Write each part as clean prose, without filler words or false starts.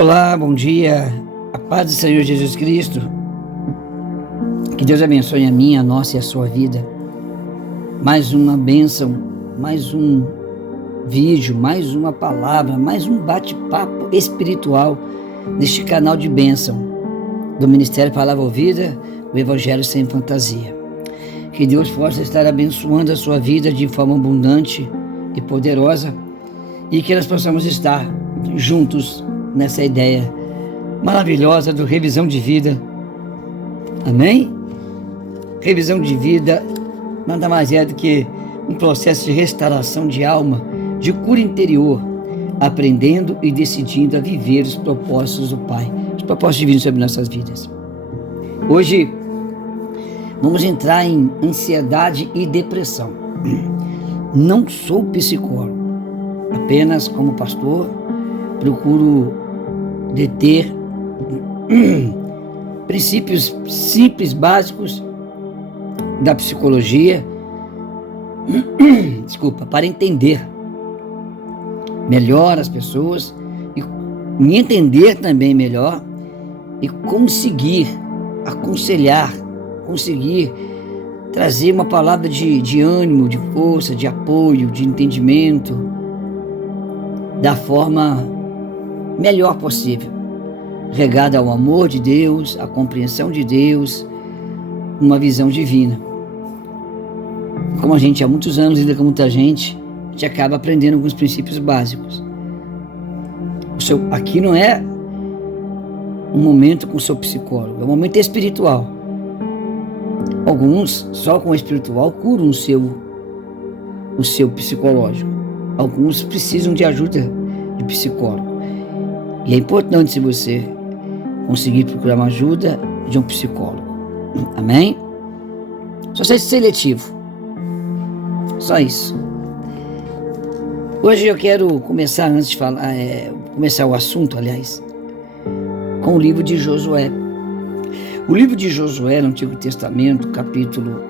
Olá, bom dia, a paz do Senhor Jesus Cristo, que Deus abençoe a minha, a nossa e a sua vida. Mais uma bênção, mais um vídeo, mais uma palavra, mais um bate-papo espiritual neste canal de bênção do Ministério Palavra Ouvida, o Evangelho Sem Fantasia. Que Deus possa estar abençoando a sua vida de forma abundante e poderosa e que nós possamos estar juntos nessa ideia maravilhosa do revisão de vida. Amém? Revisão de vida nada mais é do que um processo de restauração de alma, de cura interior, aprendendo e decidindo a viver os propósitos do Pai, os propósitos divinos sobre nossas vidas. Hoje vamos entrar em ansiedade e depressão. Não sou psicólogo, apenas como pastor procuro deter princípios simples, básicos da psicologia, para entender melhor as pessoas e me entender também melhor e conseguir aconselhar, conseguir trazer uma palavra de ânimo, de força, de apoio, de entendimento da forma melhor possível, regada ao amor de Deus, à compreensão de Deus, uma visão divina. Como a gente há muitos anos lida com muita gente, a gente acaba aprendendo alguns princípios básicos. Aqui não é um momento com o seu psicólogo, é um momento espiritual. Alguns, só com o espiritual, curam o seu psicológico. Alguns precisam de ajuda de psicólogo. E é importante se você conseguir procurar uma ajuda de um psicólogo. Amém? Só ser seletivo. Só isso. Hoje eu quero começar, antes de falar, começar o assunto, aliás, com o livro de Josué. O livro de Josué, no Antigo Testamento, capítulo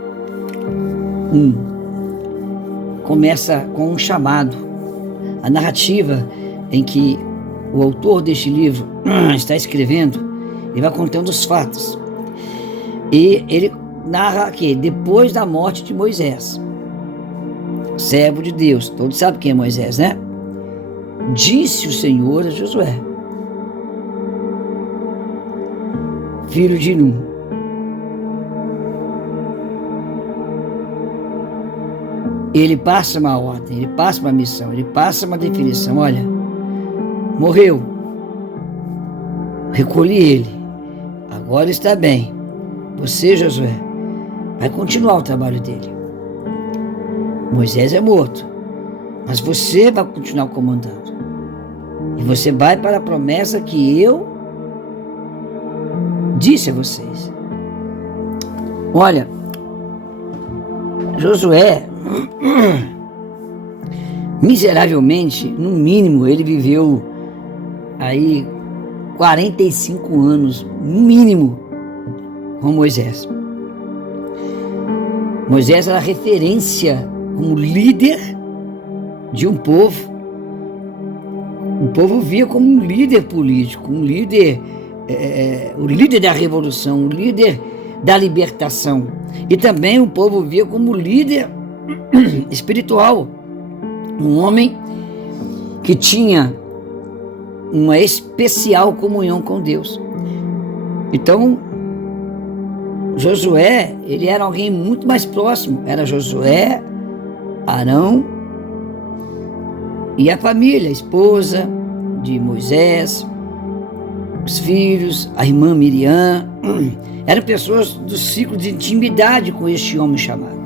1, começa com um chamado. A narrativa em que o autor deste livro está escrevendo, ele vai contando os fatos. E ele narra que depois da morte de Moisés, servo de Deus, todos sabem quem é Moisés, né? Disse o Senhor a Josué, filho de Nun: ele passa uma ordem, ele passa uma missão, ele passa uma definição. Olha, morreu, recolhi ele, agora está bem. Você, Josué, vai continuar o trabalho dele. Moisés é morto, mas você vai continuar comandando. E você vai para a promessa que eu disse a vocês. Olha, Josué, miseravelmente, no mínimo, ele viveu aí 45 anos, no mínimo, com Moisés. Moisés era referência como líder de um povo. O povo via como um líder político, um líder, o líder da revolução, o líder da libertação. E também o povo via como líder espiritual, um homem que tinha uma especial comunhão com Deus. Então, Josué, ele era alguém muito mais próximo. Era Josué, Arão e a família, a esposa de Moisés, os filhos, a irmã Miriam. Eram pessoas do ciclo de intimidade com este homem chamado.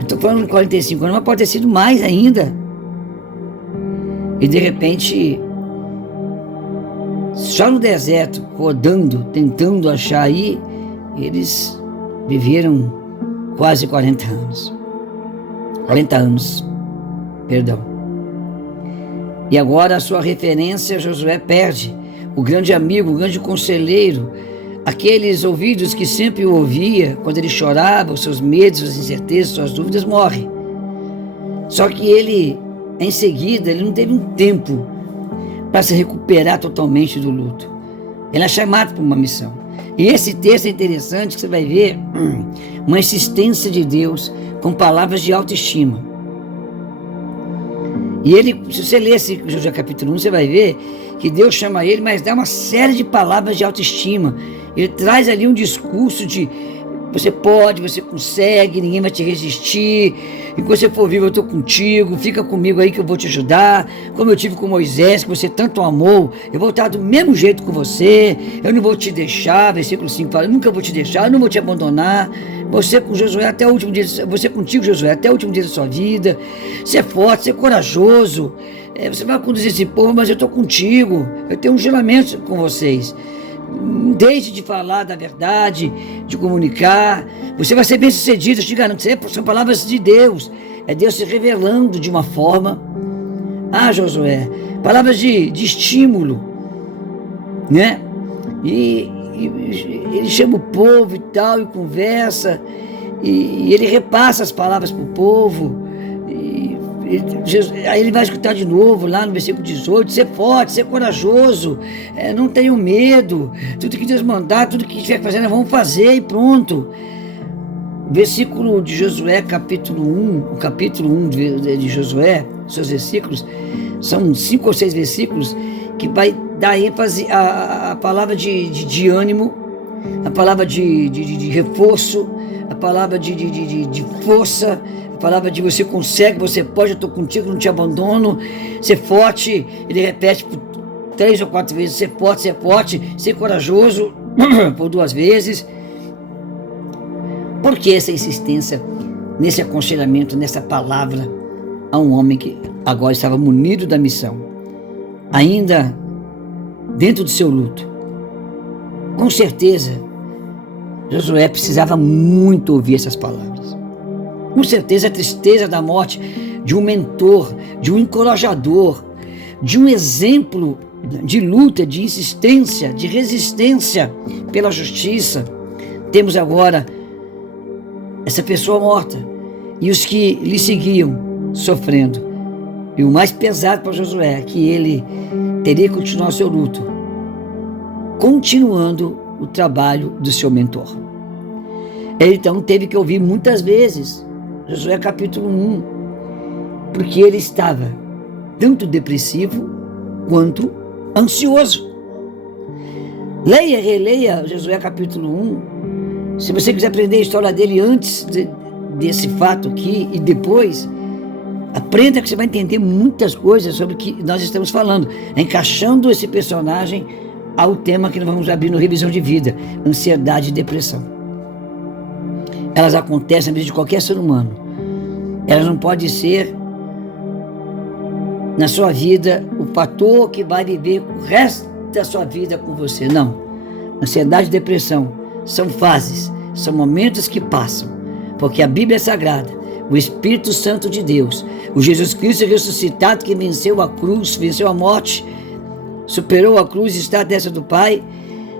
Estou falando de 45 anos, mas pode ter sido mais ainda. E de repente, só no deserto, rodando, tentando achar aí, eles viveram quase 40 anos. 40 anos, perdão. E agora a sua referência, Josué perde. O grande amigo, o grande conselheiro, aqueles ouvidos que sempre o ouvia quando ele chorava, os seus medos, suas incertezas, suas dúvidas, morre. Só que ele, em seguida, ele não teve um tempo para se recuperar totalmente do luto. Ela é chamada para uma missão. E esse texto é interessante, que você vai ver uma insistência de Deus com palavras de autoestima. E ele, se você ler esse Josué capítulo 1, você vai ver que Deus chama ele, mas dá uma série de palavras de autoestima. Ele traz ali um discurso de você pode, você consegue, ninguém vai te resistir, e quando você for vivo eu estou contigo, fica comigo aí que eu vou te ajudar, como eu tive com Moisés, que você tanto amou, eu vou estar do mesmo jeito com você, eu não vou te deixar, versículo 5 fala, eu nunca vou te deixar, eu não vou te abandonar, você com Josué até o último dia, você contigo Josué até o último dia da sua vida, ser forte, ser corajoso, você vai conduzir esse povo, mas eu estou contigo, eu tenho um juramento com vocês. Deixe de falar da verdade, de comunicar, você vai ser bem sucedido, eu te garanto, são palavras de Deus, é Deus se revelando de uma forma, Josué, palavras de estímulo, né? E ele chama o povo e tal, e conversa, e ele repassa as palavras para o povo, aí ele vai escutar de novo lá no versículo 18, ser forte, ser corajoso, não tenham medo, tudo que Deus mandar, tudo que estiver fazendo, vamos fazer e pronto. Versículo de Josué, capítulo 1, o capítulo 1 de Josué, seus versículos, são 5 ou 6 versículos que vai dar ênfase à palavra de ânimo, a palavra de reforço, a palavra de força, a palavra de você consegue, você pode, eu estou contigo, não te abandono, ser forte, ele repete por 3 ou 4 vezes, ser forte, ser corajoso, por 2 vezes. Por que essa insistência nesse aconselhamento, nessa palavra a um homem que agora estava munido da missão, ainda dentro do seu luto? Com certeza, Josué precisava muito ouvir essas palavras. Com certeza a tristeza da morte de um mentor, de um encorajador, de um exemplo de luta, de insistência, de resistência pela justiça. Temos agora essa pessoa morta e os que lhe seguiam sofrendo. E o mais pesado para Josué é que ele teria que continuar o seu luto, continuando o trabalho do seu mentor. Ele então teve que ouvir muitas vezes Josué capítulo 1, porque ele estava tanto depressivo quanto ansioso. Leia, releia Josué capítulo 1. Se você quiser aprender a história dele antes desse fato aqui e depois, aprenda que você vai entender muitas coisas sobre o que nós estamos falando, encaixando esse personagem ao tema que nós vamos abrir no Revisão de Vida, ansiedade e depressão. Elas acontecem na vida de qualquer ser humano. Elas não podem ser, na sua vida, o fator que vai viver o resto da sua vida com você. Não. Ansiedade e depressão são fases, são momentos que passam. Porque a Bíblia é sagrada, o Espírito Santo de Deus, o Jesus Cristo ressuscitado que venceu a cruz, venceu a morte, superou a cruz e está à destra do Pai,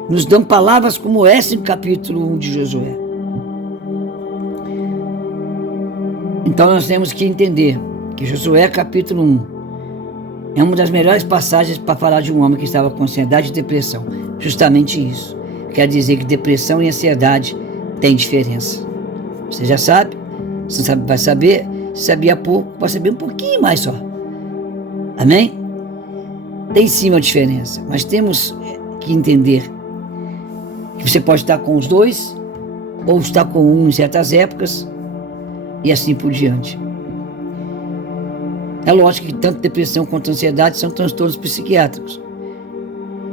nos dão palavras como essa no capítulo 1 de Josué. Então nós temos que entender que Josué capítulo 1 é uma das melhores passagens para falar de um homem que estava com ansiedade e depressão. Justamente isso. Quer dizer que depressão e ansiedade têm diferença. Você já sabe, você sabe, vai saber, se sabia pouco, vai saber um pouquinho mais só. Amém? Tem sim uma diferença, mas temos que entender que você pode estar com os dois, ou estar com um em certas épocas, e assim por diante. É lógico que tanto depressão quanto ansiedade são transtornos psiquiátricos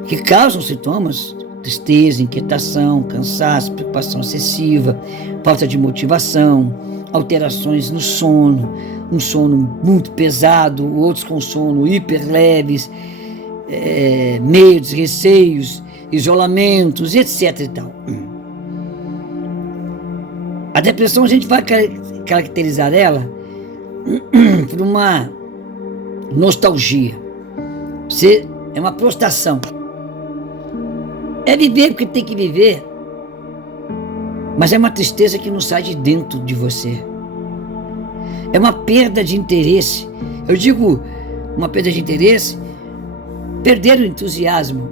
que causam sintomas, tristeza, inquietação, cansaço, preocupação excessiva, falta de motivação, alterações no sono, um sono muito pesado, outros com sono hiper leves, medos, receios, isolamentos, etc. e tal. A depressão a gente vai caracterizar ela por uma nostalgia. É uma prostração. É viver porque tem que viver, mas é uma tristeza que não sai de dentro de você. É uma perda de interesse. Eu digo uma perda de interesse perder o entusiasmo,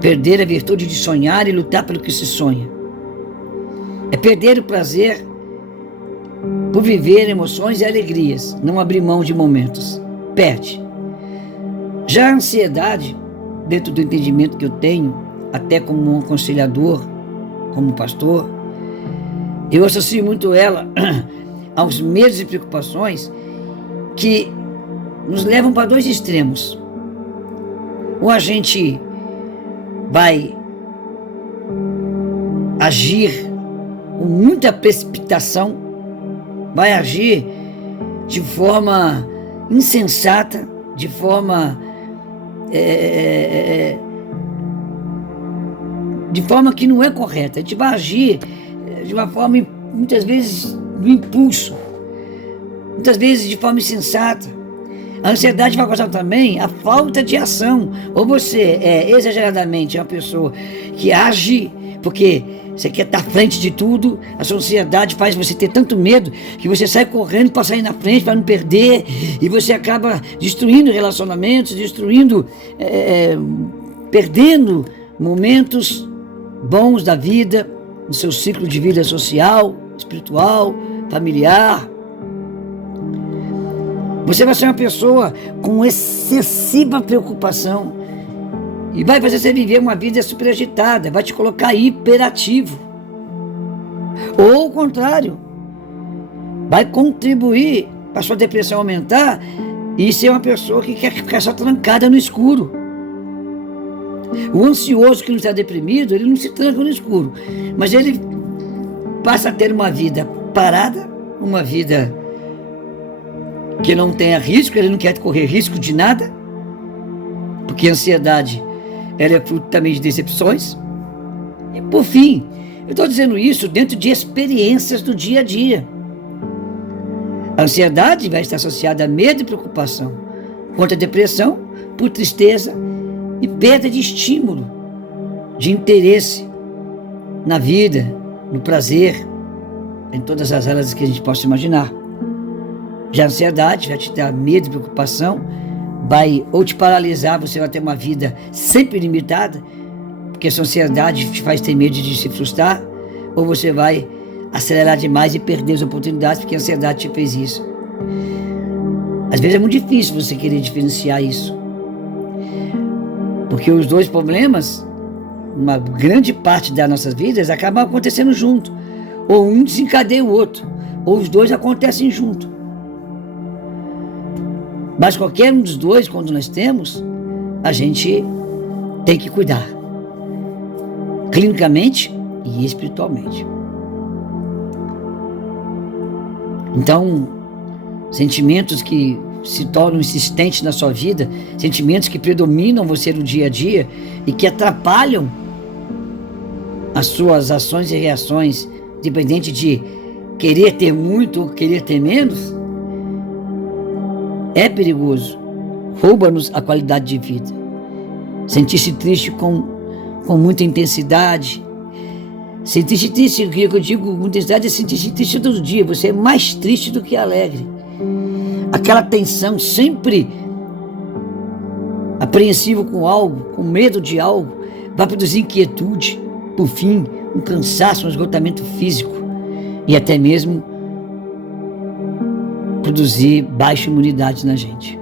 perder a virtude de sonhar e lutar pelo que se sonha. É perder o prazer por viver emoções e alegrias, não abrir mão de momentos. Perde. Já a ansiedade, dentro do entendimento que eu tenho, até como um aconselhador, como pastor, eu associo muito ela aos medos e preocupações que nos levam para dois extremos. Ou a gente vai agir com muita precipitação, vai agir de forma insensata, de forma que não é correta. A gente vai agir de uma forma, muitas vezes, do impulso, muitas vezes de forma insensata. A ansiedade vai causar também a falta de ação. Ou você é exageradamente uma pessoa que age porque você quer estar à frente de tudo, a sua ansiedade faz você ter tanto medo que você sai correndo para sair na frente, para não perder, e você acaba destruindo relacionamentos, perdendo momentos bons da vida, no seu ciclo de vida social, espiritual, familiar. Você vai ser uma pessoa com excessiva preocupação e vai fazer você viver uma vida super agitada, vai te colocar hiperativo. Ou o contrário, vai contribuir para a sua depressão aumentar e ser uma pessoa que quer ficar só trancada no escuro. O ansioso que não está deprimido, ele não se tranca no escuro, mas ele passa a ter uma vida parada, uma vida que não tenha risco, ele não quer correr risco de nada, porque a ansiedade, ela é fruto também de decepções. E por fim, eu estou dizendo isso dentro de experiências do dia a dia. A ansiedade vai estar associada a medo e preocupação, quanto a depressão, por tristeza e perda de estímulo, de interesse na vida, no prazer, em todas as áreas que a gente possa imaginar. Já a ansiedade vai te dar medo e preocupação, vai ou te paralisar, você vai ter uma vida sempre limitada, porque essa ansiedade te faz ter medo de se frustrar, ou você vai acelerar demais e perder as oportunidades, porque a ansiedade te fez isso. Às vezes é muito difícil você querer diferenciar isso, porque os dois problemas, uma grande parte das nossas vidas, acabam acontecendo junto, ou um desencadeia o outro, ou os dois acontecem junto. Mas qualquer um dos dois, quando nós temos, a gente tem que cuidar, clinicamente e espiritualmente. Então, sentimentos que se tornam insistentes na sua vida, sentimentos que predominam você no dia a dia e que atrapalham as suas ações e reações, dependente de querer ter muito ou querer ter menos, é perigoso, rouba-nos a qualidade de vida. Sentir-se triste com muita intensidade. Sentir-se triste, o que eu digo com intensidade é sentir-se triste todo dia. Você é mais triste do que alegre. Aquela tensão, sempre apreensivo com algo, com medo de algo, vai produzir inquietude, por fim, um cansaço, um esgotamento físico e até mesmo produzir baixa imunidade na gente.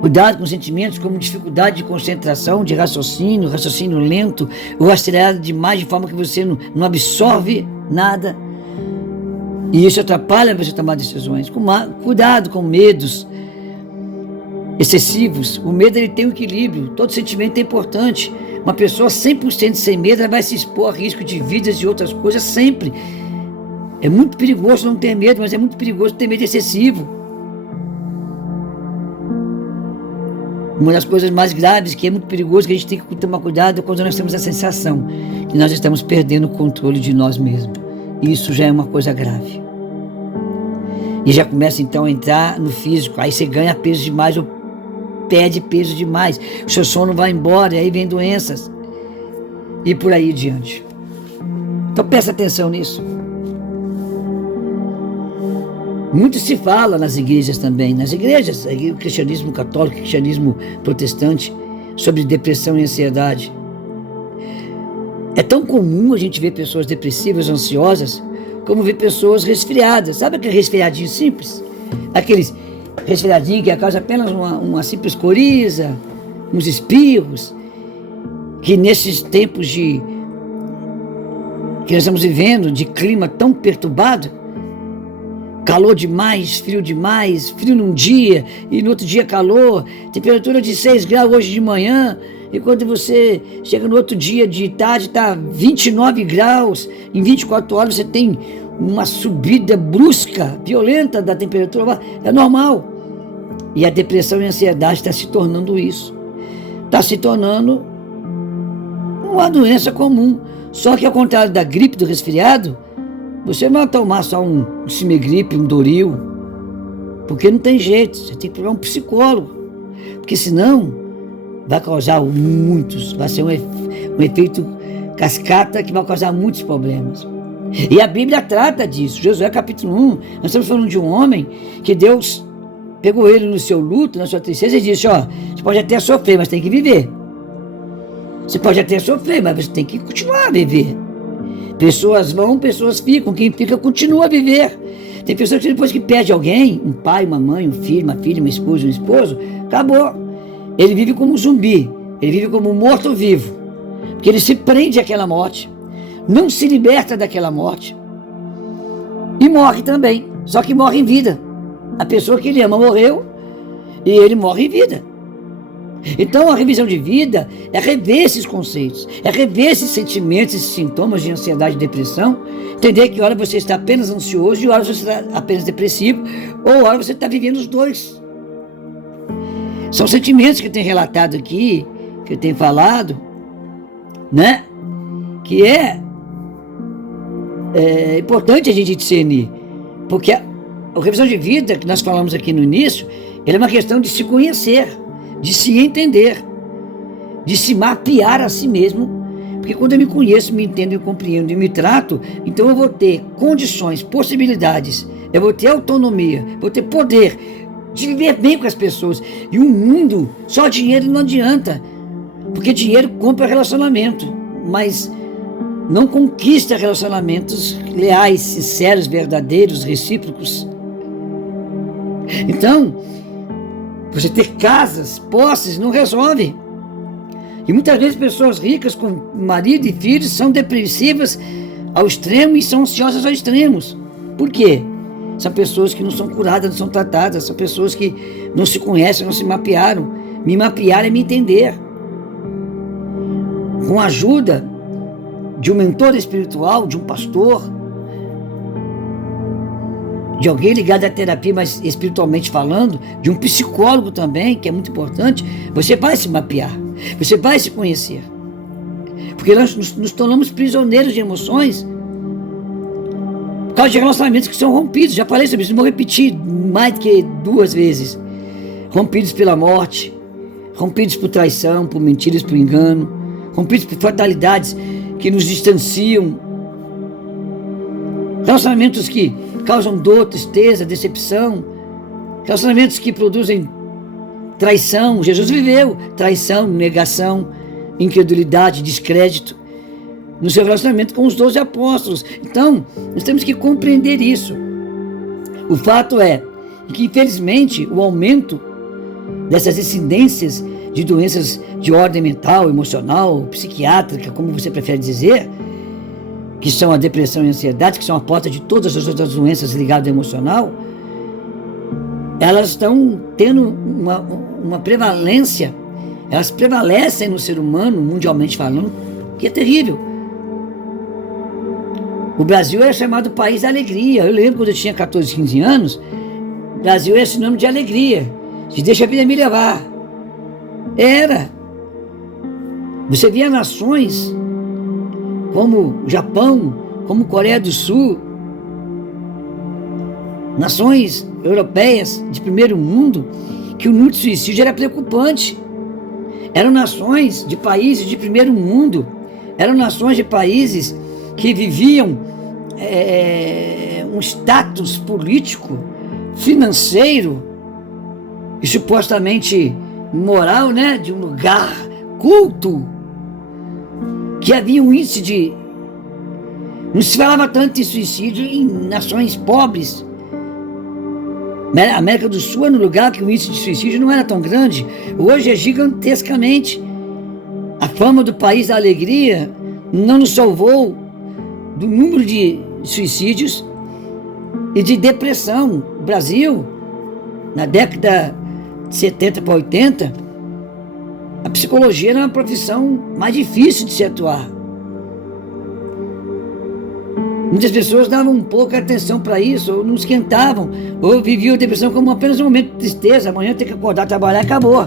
Cuidado com sentimentos como dificuldade de concentração, de raciocínio lento ou acelerado demais, de forma que você não absorve nada. E isso atrapalha você tomar decisões. Cuidado com medos excessivos. O medo, ele tem um equilíbrio. Todo sentimento é importante. Uma pessoa 100% sem medo, ela vai se expor a risco de vidas e outras coisas sempre. É muito perigoso não ter medo, mas é muito perigoso ter medo excessivo. Uma das coisas mais graves, que é muito perigoso, que a gente tem que tomar cuidado, é quando nós temos a sensação que nós estamos perdendo o controle de nós mesmos. Isso já é uma coisa grave. E já começa então a entrar no físico, aí você ganha peso demais ou perde peso demais, o seu sono vai embora, e aí vem doenças e por aí adiante. Então presta atenção nisso. Muito se fala nas igrejas também, o cristianismo católico, o cristianismo protestante, sobre depressão e ansiedade. É tão comum a gente ver pessoas depressivas, ansiosas, como ver pessoas resfriadas. Sabe aquele resfriadinho simples? Aqueles resfriadinhos que causa apenas uma simples coriza, uns espirros, que nesses tempos que nós estamos vivendo, de clima tão perturbado, calor demais, frio num dia, e no outro dia calor, temperatura de 6 graus hoje de manhã, e quando você chega no outro dia de tarde, está 29 graus, em 24 horas você tem uma subida brusca, violenta da temperatura, é normal. E a depressão e a ansiedade está se tornando isso. Está se tornando uma doença comum. Só que ao contrário da gripe, do resfriado, você não vai tomar só um Cimegripe, um Doril, porque não tem jeito, você tem que procurar um psicólogo, porque senão vai causar vai ser um efeito cascata que vai causar muitos problemas. E a Bíblia trata disso. Josué capítulo 1, nós estamos falando de um homem que Deus pegou ele no seu luto, na sua tristeza, e disse: ó, você pode até sofrer, mas tem que viver. Você pode até sofrer, mas você tem que continuar a viver. Pessoas vão, pessoas ficam. Quem fica continua a viver. Tem pessoas que depois que perde alguém, um pai, uma mãe, um filho, uma filha, uma esposa, um esposo, acabou. Ele vive como um zumbi. Ele vive como um morto-vivo. Porque ele se prende àquela morte. Não se liberta daquela morte. E morre também. Só que morre em vida. A pessoa que ele ama morreu e ele morre em vida. Então a revisão de vida é rever esses conceitos, é rever esses sentimentos, esses sintomas de ansiedade e depressão, entender que hora você está apenas ansioso e hora você está apenas depressivo, ou hora você está vivendo os dois. São sentimentos que eu tenho relatado aqui, que eu tenho falado, né? Que é importante a gente discernir, porque a revisão de vida que nós falamos aqui no início, ela é uma questão de se conhecer, de se entender, de se mapear a si mesmo, porque quando eu me conheço, me entendo, me compreendo e me trato, então eu vou ter condições, possibilidades, eu vou ter autonomia, vou ter poder de viver bem com as pessoas. E um mundo, só dinheiro não adianta, porque dinheiro compra relacionamento, mas não conquista relacionamentos leais, sinceros, verdadeiros, recíprocos. Então, você ter casas, posses, não resolve. E muitas vezes pessoas ricas com marido e filhos são depressivas ao extremo e são ansiosas ao extremo. Por quê? São pessoas que não são curadas, não são tratadas, são pessoas que não se conhecem, não se mapearam. Me mapear é me entender. Com a ajuda de um mentor espiritual, de um pastor, de alguém ligado à terapia, mas espiritualmente falando, de um psicólogo também, que é muito importante, você vai se mapear, você vai se conhecer. Porque nós nos tornamos prisioneiros de emoções por causa de relacionamentos que são rompidos. Já falei sobre isso, não vou repetir mais do que 2 vezes. Rompidos pela morte, rompidos por traição, por mentiras, por engano, rompidos por fatalidades que nos distanciam. Relacionamentos que causam dor, tristeza, decepção. Relacionamentos que produzem traição. Jesus viveu traição, negação, incredulidade, descrédito no seu relacionamento com os 12 apóstolos. Então, nós temos que compreender isso. O fato é que, infelizmente, o aumento dessas incidências de doenças de ordem mental, emocional, psiquiátrica, como você prefere dizer, que são a depressão e a ansiedade, que são a porta de todas as outras doenças ligadas ao emocional, elas estão tendo uma prevalência, elas prevalecem no ser humano, mundialmente falando, que é terrível. O Brasil era chamado país da alegria. Eu lembro quando eu tinha 14, 15 anos, o Brasil era sinônimo de alegria, de deixa a vida me levar. Era. Você via nações como o Japão, como Coreia do Sul, nações europeias de primeiro mundo, que o número de suicídio era preocupante. Eram nações de países de primeiro mundo, eram nações de países que viviam um status político, financeiro e supostamente moral, né, de um lugar culto, que havia um índice de... Não se falava tanto de suicídio em nações pobres. A América do Sul era um lugar que o índice de suicídio não era tão grande. Hoje é gigantescamente. A fama do país da alegria não nos salvou do número de suicídios e de depressão. O Brasil, na década de 70 para 80, a psicologia era uma profissão mais difícil de se atuar. Muitas pessoas davam pouca atenção para isso, ou não esquentavam, ou viviam a depressão como apenas um momento de tristeza. Amanhã tem que acordar, trabalhar, acabou.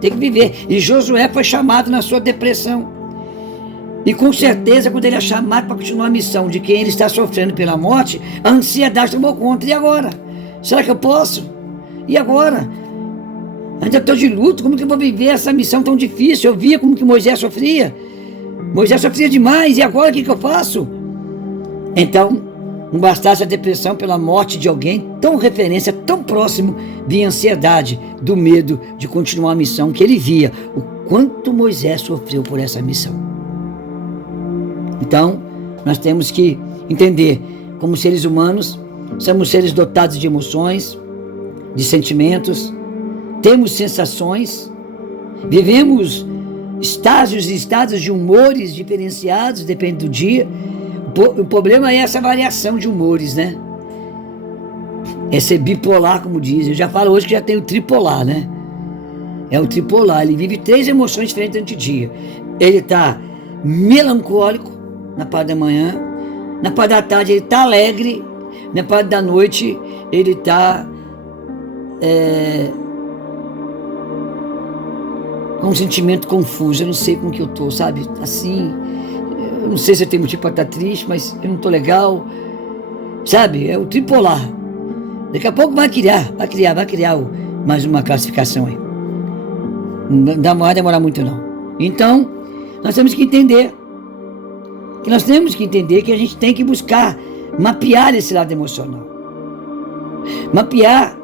Tem que viver. E Josué foi chamado na sua depressão. E com certeza, quando ele é chamado para continuar a missão de quem ele está sofrendo pela morte, a ansiedade tomou conta. E agora? Será que eu posso? E agora? Ainda estou de luto, como que eu vou viver essa missão tão difícil? Eu via como que Moisés sofria. Moisés sofria demais, e agora o que eu faço? Então, não bastasse a depressão pela morte de alguém tão referência, tão próximo, vinha a ansiedade do medo de continuar a missão, que ele via o quanto Moisés sofreu por essa missão. Então, nós temos que entender, como seres humanos, somos seres dotados de emoções, de sentimentos, temos sensações, vivemos estágios e estados de humores diferenciados, depende do dia. O problema é essa variação de humores, né? É ser bipolar, como dizem. Eu já falo hoje que já tem o tripolar, né? É o tripolar. Ele vive 3 emoções diferentes durante o dia. Ele está melancólico na parte da manhã. Na parte da tarde ele está alegre. Na parte da noite ele está com um sentimento confuso. Eu não sei como que eu estou, sabe? Assim... Eu não sei se eu tenho motivo para estar triste, mas eu não estou legal. Sabe? É o tripolar. Daqui a pouco vai criar mais uma classificação aí. Não vai demorar muito não. Então, nós temos que entender que a gente tem que buscar mapear esse lado emocional. Mapear,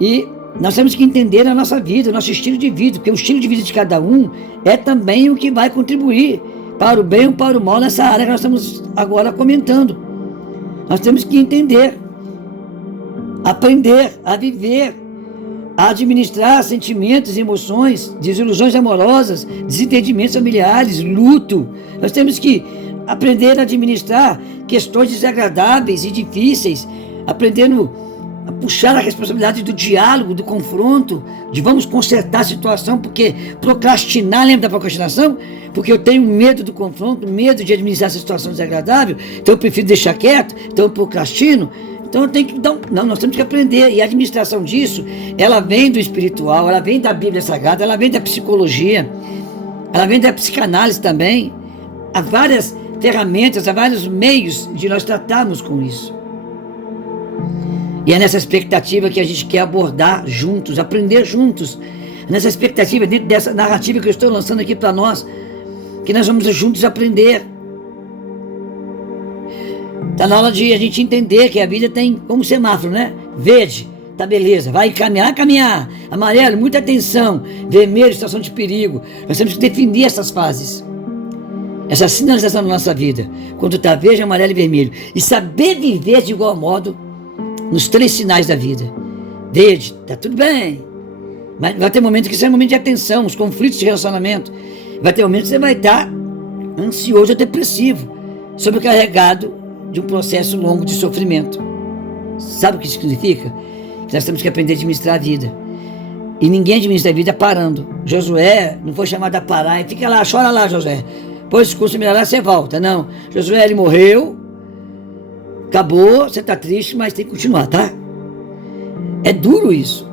e nós temos que entender a nossa vida, o nosso estilo de vida, porque o estilo de vida de cada um é também o que vai contribuir para o bem ou para o mal nessa área que nós estamos agora comentando. Nós temos que entender, aprender a viver, a administrar sentimentos e emoções, desilusões amorosas, desentendimentos familiares, luto. Nós temos que aprender a administrar questões desagradáveis e difíceis, aprendendo a puxar a responsabilidade do diálogo, do confronto, de vamos consertar a situação, porque procrastinar, lembra da procrastinação? Porque eu tenho medo do confronto, medo de administrar essa situação desagradável, então eu prefiro deixar quieto, então eu procrastino. Então eu tenho que nós temos que aprender, e a administração disso, ela vem do espiritual, ela vem da Bíblia Sagrada, ela vem da psicologia, ela vem da psicanálise também. Há várias ferramentas, há vários meios de nós tratarmos com isso. E é nessa expectativa que a gente quer abordar juntos, aprender juntos. Nessa expectativa, dentro dessa narrativa que eu estou lançando aqui para nós, que nós vamos juntos aprender. Está na hora de a gente entender que a vida tem como semáforo, né? Verde, tá beleza, vai caminhar. Amarelo, muita atenção. Vermelho, situação de perigo. Nós temos que definir essas fases. Essa sinalização da nossa vida. Quando está verde, amarelo e vermelho. E saber viver de igual modo nos 3 sinais da vida. Verde, tá tudo bem. Mas vai ter momentos que isso é um momento de atenção, os conflitos de relacionamento. Vai ter momentos que você vai estar ansioso ou depressivo, sobrecarregado de um processo longo de sofrimento. Sabe o que isso significa? Que nós temos que aprender a administrar a vida. E ninguém administra a vida parando. Josué não foi chamado a parar e fica lá, chora lá, Josué. Pois se curso melhorar, você volta. Não. Josué, ele morreu. Acabou, você está triste, mas tem que continuar, tá? É duro isso.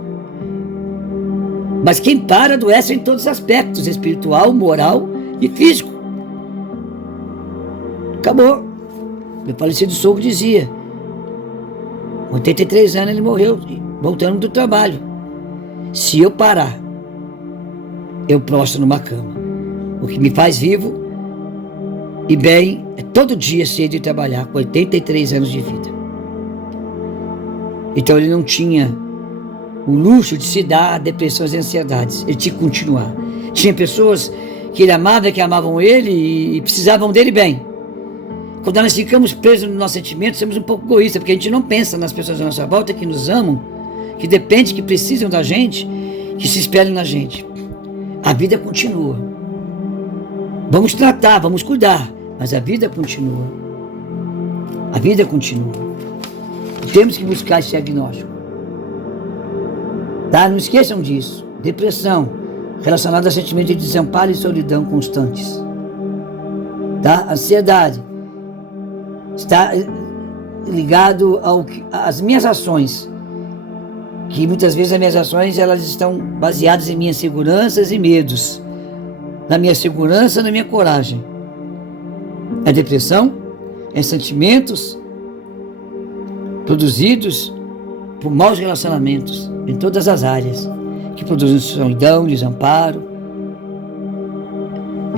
Mas quem para adoece em todos os aspectos, espiritual, moral e físico. Acabou. Meu falecido sogro dizia, com 83 anos ele morreu, voltando do trabalho. Se eu parar, eu prostro numa cama. O que me faz vivo e bem é todo dia cedo de trabalhar, com 83 anos de vida. Então ele não tinha o luxo de se dar a depressões e ansiedades. Ele tinha que continuar. Tinha pessoas que ele amava, que amavam ele e precisavam dele bem. Quando nós ficamos presos nos nossos sentimentos, somos um pouco egoístas, porque a gente não pensa nas pessoas à nossa volta que nos amam, que dependem, que precisam da gente, que se espelham na gente. A vida continua. Vamos tratar, vamos cuidar, mas a vida continua. A vida continua. Temos que buscar esse diagnóstico. Tá? Não esqueçam disso. Depressão relacionada a sentimentos de desamparo e solidão constantes. Tá? Ansiedade está ligado às minhas ações, que muitas vezes as minhas ações elas estão baseadas em minhas seguranças e medos, na minha segurança, na minha coragem. É depressão, é sentimentos produzidos por maus relacionamentos em todas as áreas, que produzem solidão, desamparo.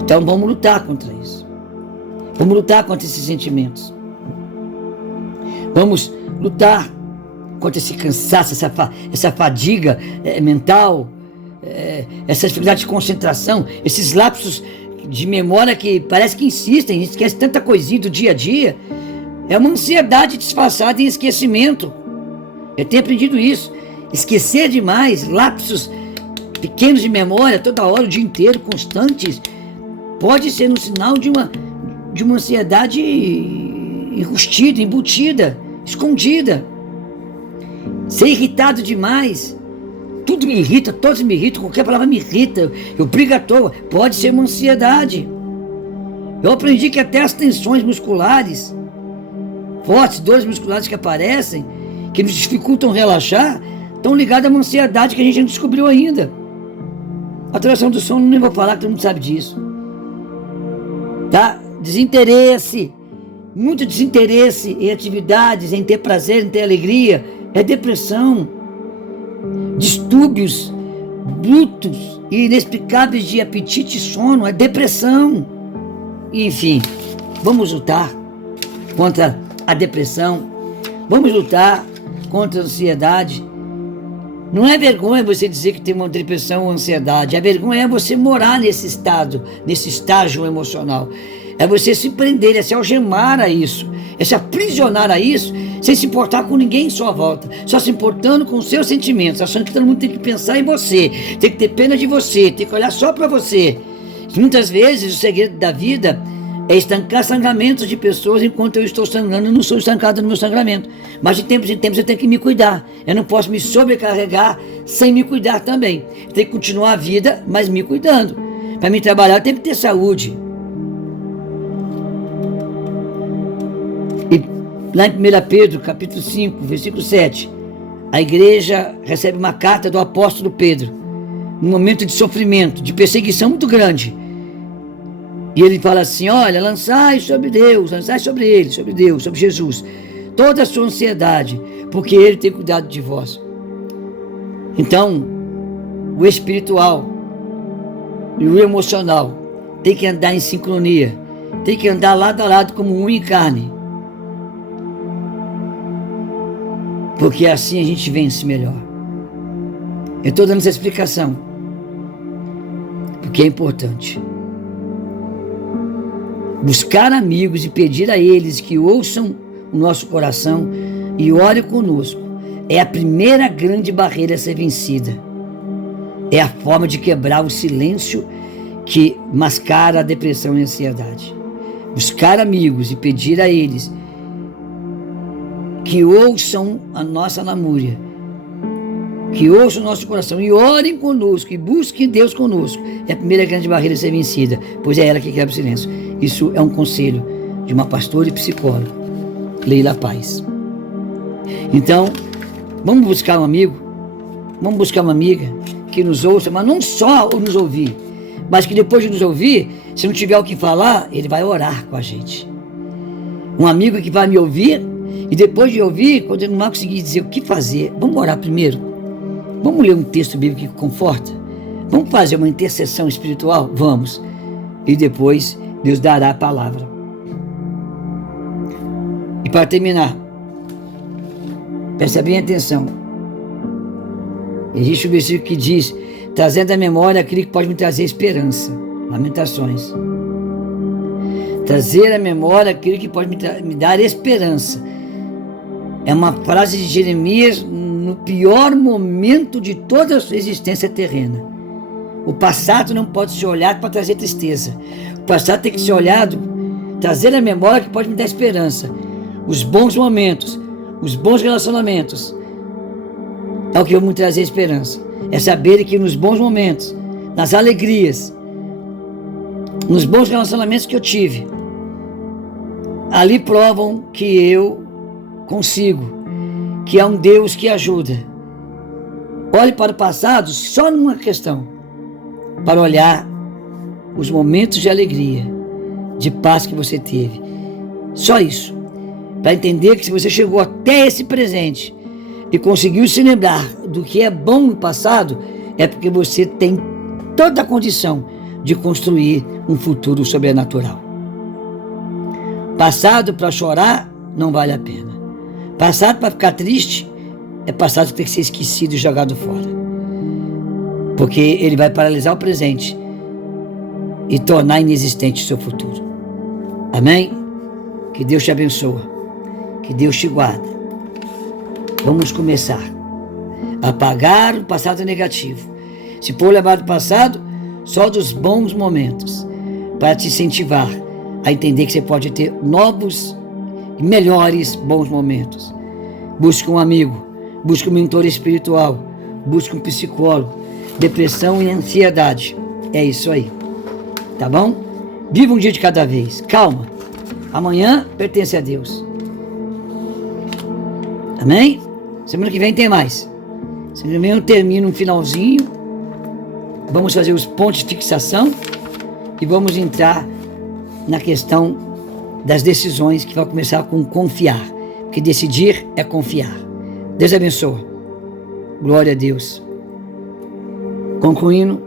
Então vamos lutar contra isso. Vamos lutar contra esses sentimentos. Vamos lutar contra esse cansaço, essa fadiga mental, essa dificuldade de concentração, esses lapsos de memória que parece que insistem, esquece tanta coisinha do dia a dia. É uma ansiedade disfarçada em esquecimento. Eu tenho aprendido isso. Esquecer demais, lapsos pequenos de memória, toda hora, o dia inteiro, constantes, pode ser um sinal de uma ansiedade enrustida, embutida, escondida. Ser irritado demais, tudo me irrita, todos me irritam, qualquer palavra me irrita, eu brigo à toa, pode ser uma ansiedade. Eu aprendi que até as tensões musculares fortes, dores musculares que aparecem, que nos dificultam relaxar, estão ligadas a uma ansiedade que a gente não descobriu ainda. Alteração do sono, nem vou falar, que todo mundo sabe disso. Tá? Desinteresse, muito desinteresse em atividades, em ter prazer, em ter alegria, é depressão. Distúrbios brutos e inexplicáveis de apetite e sono, é depressão. Enfim, vamos lutar contra a depressão, vamos lutar contra a ansiedade. Não é vergonha você dizer que tem uma depressão ou ansiedade, a vergonha é você morar nesse estado, nesse estágio emocional. É você se prender, é se algemar a isso, é se aprisionar a isso, sem se importar com ninguém em sua volta, só se importando com os seus sentimentos, achando que todo mundo tem que pensar em você, tem que ter pena de você, tem que olhar só para você. Muitas vezes o segredo da vida é estancar sangramentos de pessoas enquanto eu estou sangrando, eu não sou estancado no meu sangramento. Mas de tempos em tempos eu tenho que me cuidar. Eu não posso me sobrecarregar sem me cuidar também. Eu tenho que continuar a vida, mas me cuidando. Para me trabalhar eu tenho que ter saúde. E lá em 1 Pedro, capítulo 5, versículo 7, a igreja recebe uma carta do apóstolo Pedro, num momento de sofrimento, de perseguição muito grande. E ele fala assim: olha, lançai sobre Deus, lançai sobre ele, sobre Deus, sobre Jesus, toda a sua ansiedade, porque ele tem cuidado de vós. Então, o espiritual e o emocional tem que andar em sincronia, tem que andar lado a lado como unha e carne, porque assim a gente vence melhor. Eu estou dando essa explicação porque é importante. Buscar amigos e pedir a eles que ouçam o nosso coração e orem conosco é a primeira grande barreira a ser vencida. É a forma de quebrar o silêncio que mascara a depressão e a ansiedade. Buscar amigos e pedir a eles que ouçam a nossa lamúria, que ouçam o nosso coração e orem conosco e busquem Deus conosco. É a primeira grande barreira a ser vencida, pois é ela que quebra o silêncio. Isso é um conselho de uma pastora e psicóloga, Leila Paz. Então, vamos buscar um amigo, vamos buscar uma amiga que nos ouça, mas não só nos ouvir, mas que depois de nos ouvir, se não tiver o que falar, ele vai orar com a gente. Um amigo que vai me ouvir e depois de ouvir, quando ele não vai conseguir dizer o que fazer, vamos orar primeiro. Vamos ler um texto bíblico que conforta? Vamos fazer uma intercessão espiritual? Vamos. E depois Deus dará a palavra. E para terminar, Presta bem atenção. Existe um versículo que diz: trazendo à memória aquilo que pode me trazer esperança. Lamentações. Trazer à memória aquilo que pode me dar esperança. É uma frase de Jeremias no pior momento de toda a sua existência terrena. O passado não pode ser olhado para trazer tristeza. O passado tem que ser olhado, trazer à memória que pode me dar esperança. Os bons momentos, os bons relacionamentos é o que vai me trazer esperança. É saber que nos bons momentos, nas alegrias, nos bons relacionamentos que eu tive, ali provam que eu consigo, que é um Deus que ajuda. Olhe para o passado só numa questão, para olhar os momentos de alegria, de paz que você teve. Só isso. Para entender que se você chegou até esse presente e conseguiu se lembrar do que é bom no passado, é porque você tem toda a condição de construir um futuro sobrenatural. Passado para chorar não vale a pena. Passado para ficar triste é passado que tem que ser esquecido e jogado fora. Porque ele vai paralisar o presente e tornar inexistente o seu futuro. Amém? Que Deus te abençoe. Que Deus te guarde. Vamos começar a apagar o passado negativo. Se for lembrar do passado, só dos bons momentos, para te incentivar a entender que você pode ter novos e melhores bons momentos. Busque um amigo, busque um mentor espiritual, busque um psicólogo. Depressão e ansiedade, é isso aí, tá bom? Viva um dia de cada vez, calma. Amanhã pertence a Deus. Amém? Semana que vem tem mais. Semana que vem eu termino um finalzinho. Vamos fazer os pontos de fixação e vamos entrar na questão das decisões, que vai começar com confiar. Porque decidir é confiar. Deus abençoe. Glória a Deus. Concluindo,